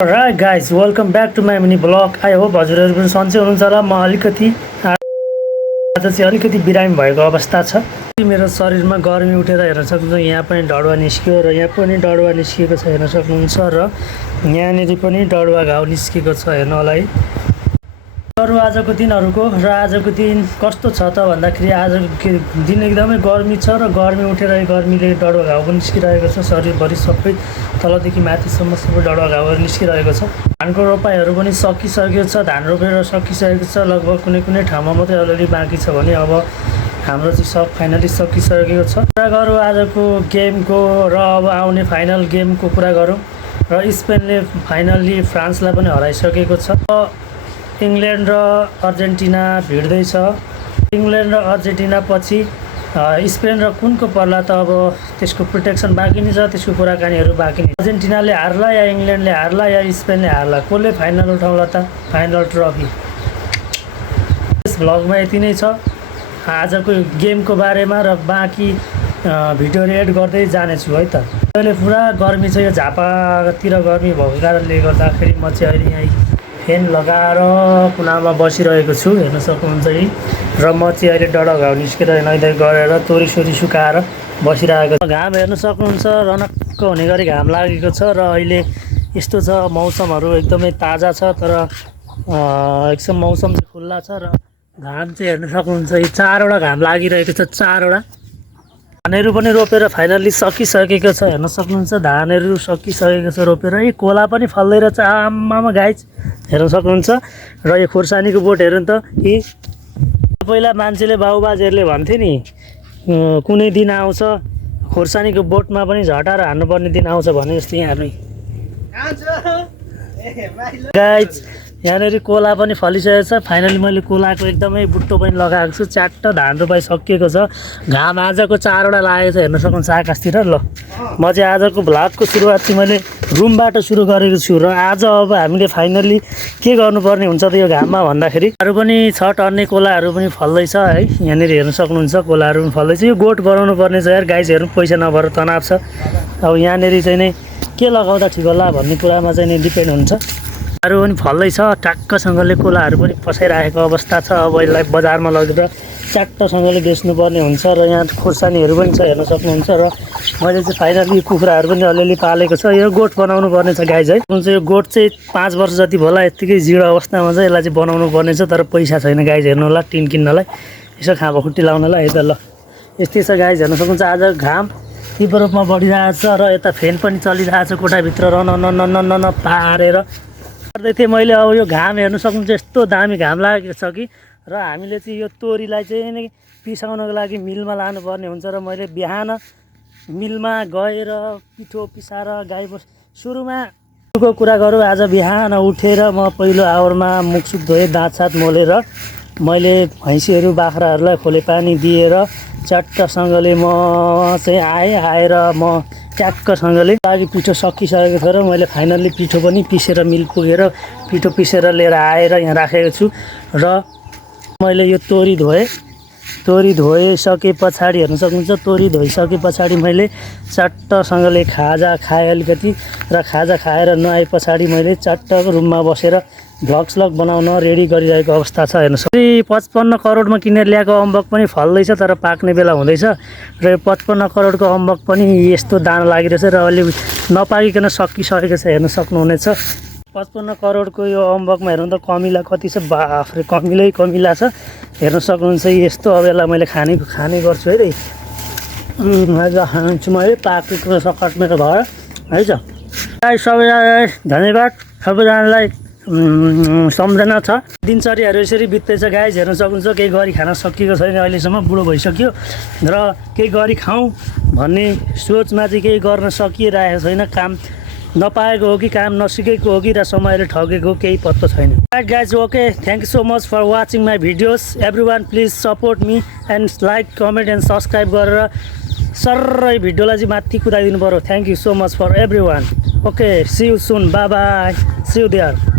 Alright guys, welcome back to my mini vlog. I hope हजुरहरू पनि सन्चै हुनुहुन्छ होला। म अलिकति आज चाहिँ अलिकति बिरामी भएको अवस्था छ। मेरो शरीरमा गर्मी उठेर हेर्न सक्नुहुन्छ, यहाँ पनि डडुवा निस्कियो र यहाँ पनि डडुवा निस्किएको छ हेर्न सक्नुहुन्छ र यहाँनिर पनि डडुवा घाउ निस्किएको छ हेर्नु होला है। अरू आजको दिनहरूको र आजको दिन कस्तो छ त भन्दाखेरि आजको दिन एकदमै गर्मी छ र गर्मी उठेर गर्मीले डडुवा घाउ पनि निस्किरहेको छ। शरीरभरि सबै तलदेखि माथिसम्म सबै डडुवा घाउहरू निस्किरहेको छ। धानको रोपाइहरू पनि सकिसकेको छ, धान रोपेर सकिसकेको छ। लगभग कुनै कुनै ठाउँमा मात्रै अलिअलि बाँकी छ भने अब हाम्रो चाहिँ सब फाइनली सकिसकेको छ। कुरा गरौँ आजको गेमको र अब आउने फाइनल गेमको कुरा गरौँ र स्पेनले फाइनल्ली फ्रान्सलाई पनि हराइसकेको छ। इङ्ल्यान्ड र अर्जेन्टिना भिड्दैछ। इङ्ल्यान्ड र अर्जेन्टिना पछि स्पेन र कुनको पर्ला त अब त्यसको प्रोटेक्सन बाँकी नै छ, त्यसको कुराकानीहरू बाँकी नै। अर्जेन्टिनाले हार्ला या इङ्ल्यान्डले हार्ला या स्पेनले हार्ला, कसले फाइनल उठाउला त फाइनल ट्रफी। यस भ्लगमा यति नै छ आजको गेमको बारेमा र बाँकी भिडियोहरू एड गर्दै जानेछु है त। अहिले पुरा गर्मी छ, यो झापातिर गर्मी भएको कारणले गर्दाखेरि म चाहिँ अहिले यहाँ फ्यान लगाएर कुनामा बसिरहेको छु हेर्न सक्नुहुन्छ है। र म चाहिँ अहिले डडा घाउ निस्केर नुहाइ गरेर तोरीसोरी सुकाएर बसिरहेको छु। घाम हेर्न सक्नुहुन्छ, रनक्क हुने गरी घाम लागेको छ र अहिले यस्तो छ मौसमहरू एकदमै ताजा छ, तर एकदम मौसम चाहिँ खुल्ला छ र घाम चाहिँ हेर्न सक्नुहुन्छ है। 4वटा घाम लागिरहेको छ, 4वटा। धानहरू पनि रोपेर फाइनल्ली सकिसकेको छ हेर्न सक्नुहुन्छ। धानहरू सकिसकेको छ रोपेर। यी कोला पनि फल्दै रहेछ, आमामा गाइज हेर्न सक्नुहुन्छ। र यो खोर्सानीको बोट हेर्नु त, यी पहिला मान्छेले बाबुबाजेहरूले भन्थे नि कुनै दिन आउँछ खोर्सानीको बोटमा पनि झटाएर हान्नुपर्ने दिन आउँछ भने जस्तो यहाँ हेर्नु गाइज। यहाँनिर कोला पनि फलिसकेको छ। फाइनली मैले कोलाको एकदमै बुट्टो पनि लगाएको छु। 4टा धान रोपाइ सकिएको छ। घाम आजको 4वटा लागेको छ हेर्न सक्नुहुन्छ आकाशतिर। ल म चाहिँ आजको भ्लगको सुरुवात चाहिँ मैले रुमबाट सुरु गरेको छु र आज अब हामीले फाइनल्ली के गर्नुपर्ने हुन्छ त यो घाममा भन्दाखेरि अरू पनि छ, टर्ने कोलाहरू पनि फल्दैछ है। यहाँनिर हेर्न सक्नुहुन्छ कोलाहरू पनि फल्दैछ। यो गोठ बनाउनु पर्ने छ यार गाइस, हेर्नु पैसा नभएर तनाव छ। अब यहाँनिर चाहिँ नै के लगाउँदा ठिक होला भन्ने कुरामा चाहिँ नै डिपेन्ड हुन्छ। अरू पनि फल्दैछ, ट्याक्कसँगले कोलाहरू पनि पसाइराखेको अवस्था छ। अब यसलाई बजारमा लगेर च्याट्टसँगले बेच्नुपर्ने हुन्छ र यहाँ खोर्सानीहरू पनि छ हेर्न सक्नुहुन्छ। र मैले चाहिँ फाइनली कुखुराहरू पनि अलिअलि पालेको छ। यो गोठ बनाउनु पर्ने छ गाइज है। यो गोठ चाहिँ 5 वर्ष जति होला, यत्तिकै जिरो अवस्थामा चाहिँ यसलाई चाहिँ बनाउनु पर्ने छ, तर पैसा छैन गाइज हेर्नु होला टिन किन्नलाई, यसो खाँपो खुट्टी लाउनलाई है त। ल यस्तै छ गाइज हेर्न सक्नुहुन्छ। आज घाम तीव्र रूपमा बढिरहेको छ र यता फ्यान पनि चलिरहेको छ कोठाभित्र न पारेर गर्दै थिएँ मैले। अब यो घाम हेर्न सक्नुहुन्छ, यस्तो दामी घाम लागेको छ कि। र हामीले चाहिँ यो तोरीलाई चाहिँ नि पिसाउनको लागि मिलमा लानुपर्ने हुन्छ र मैले बिहान मिलमा गएर पिठो पिसाएर सुरुमा कुरा गरौँ। आज बिहान उठेर म पहिलो आवरमा मुखसुख धोएँ, दाँतसात मोलेर मैले भैँसीहरू बाख्राहरूलाई खोले पानी दिएर चट्टसँगले म चाहिँ आएर म ट्याक्कसँगले लागि पिठो सकिसकेको छ र मैले फाइनल्ली पिठो पनि पिसेर मिल पुगेर पिठो पिसेर लिएर आएर यहाँ राखेको छु। र मैले यो तोरी धोइसके पछाडि हेर्न सक्नुहुन्छ, तोरी धोइसके पछाडि मैले चट्टसँगले खाजा खाएँ अलिकति र खाजा खाएर नुहाए पछाडि मैले चट्ट रुममा बसेर भ्लग बनाउन रेडी गरिरहेको अवस्था छ हेर्नु सक्नुहुन्छ। 55 करोडमा किनेर ल्याएको अम्बक पनि फल्दैछ, तर पाक्ने बेला हुँदैछ र यो 55 करोडको अम्बक पनि यस्तो दाना लागिरहेछ र अलि नपाकिकन सकिसकेको छ हेर्न सक्नुहुनेछ। 55 करोडको यो अम्बकमा हेर्नु त कमिला कति छ, बाफ्रे कमिला छ हेर्न सक्नुहुन्छ। यस्तो अब यसलाई मैले खाने गर्छु है। आज खान्छु म है, पाकेको सकट मेरो भयो है त। सबैजनालाई धन्यवाद, सबैजनालाई सम्झना छ। दिनचर्याहरू यसरी बित्दैछ गाइज हेर्न सक्नुहुन्छ। केही गरी खान सकिएको छैन अहिलेसम्म, बुढो भइसक्यो र केही गरी खाउँ भन्ने सोचमा चाहिँ केही गर्न सकिरहेको छैन। काम नपाएको हो कि काम नसिकेको हो कि र समयले ठगेको केही पत्तो छैन। Guys okay, thank you so much for watching my videos. Everyone please support me and like comment and subscribe गरेर सर भिडियोलाई चाहिँ माथि कुदाइदिनु पऱ्यो। Thank you so much for everyone. Okay, see you soon, bye bye, see you there.